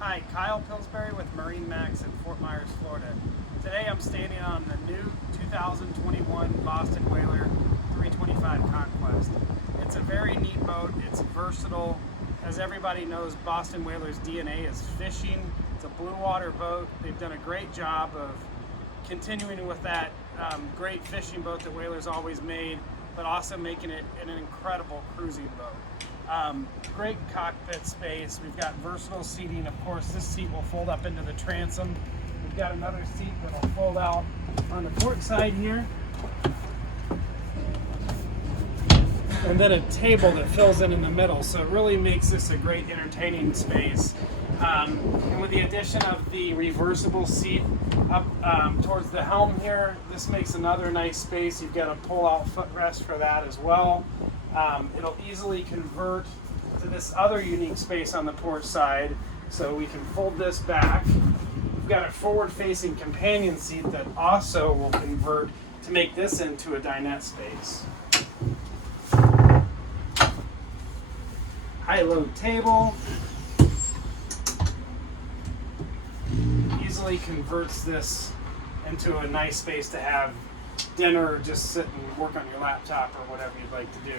Hi, Kyle Pillsbury with MarineMax in Fort Myers, Florida. Today I'm standing on the new 2021 Boston Whaler 325 Conquest. It's a very neat boat. It's versatile. As everybody knows, Boston Whaler's DNA is fishing. It's a blue water boat. They've done a great job of continuing with that great fishing boat that Whaler's always made, but also making it an incredible cruising boat. Great cockpit space. We've got versatile seating. Of course, this seat will fold up into the transom. We've got another seat that will fold out on the port side here. And then a table that fills in the middle. So it really makes this a great entertaining space. And with the addition of the reversible seat up towards the helm here, this makes another nice space. You've got a pull-out footrest for that as well. It'll easily convert to this other unique space on the port side, so we can fold this back. We've got a forward-facing companion seat that also will convert to make this into a dinette space. High-low table easily converts this into a nice space to have dinner or just sit and work on your laptop or whatever you'd like to do.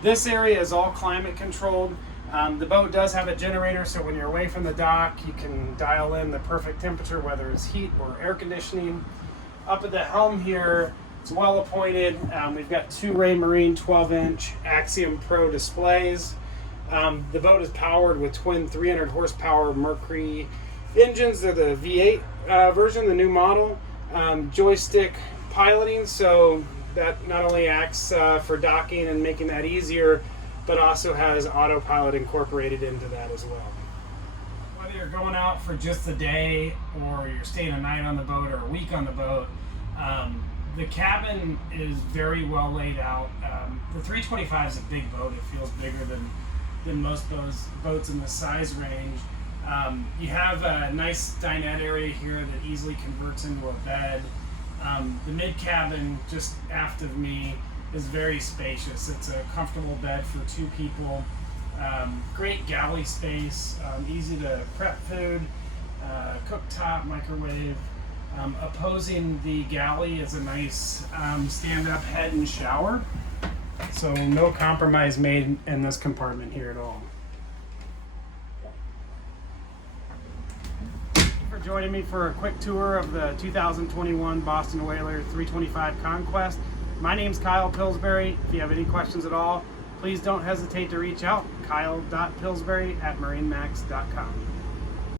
This area is all climate controlled. The boat does have a generator, so when you're away from the dock, you can dial in the perfect temperature, whether it's heat or air conditioning. Up at the helm here, it's well appointed. We've got two Raymarine 12-inch Axiom Pro displays. The boat is powered with twin 300 horsepower Mercury engines. They're the V8 version, the new model. Joystick piloting, so that not only acts for docking and making that easier, but also has autopilot incorporated into that as well. Whether you're going out for just a day or you're staying a night on the boat or a week on the boat, the cabin is very well laid out. The 325 is a big boat. It feels bigger than most boats in the size range. You have a nice dinette area here that easily converts into a bed. The mid cabin just aft of me is very spacious. It's a comfortable bed for two people. Great galley space, easy to prep food, cooktop, microwave. Opposing the galley is a nice stand-up head and shower. So no compromise made in this compartment here at all. Joining me for a quick tour of the 2021 Boston Whaler 325 Conquest. My name's Kyle Pillsbury. If you have any questions at all, please don't hesitate to reach out. Kyle.Pillsbury@marinemax.com.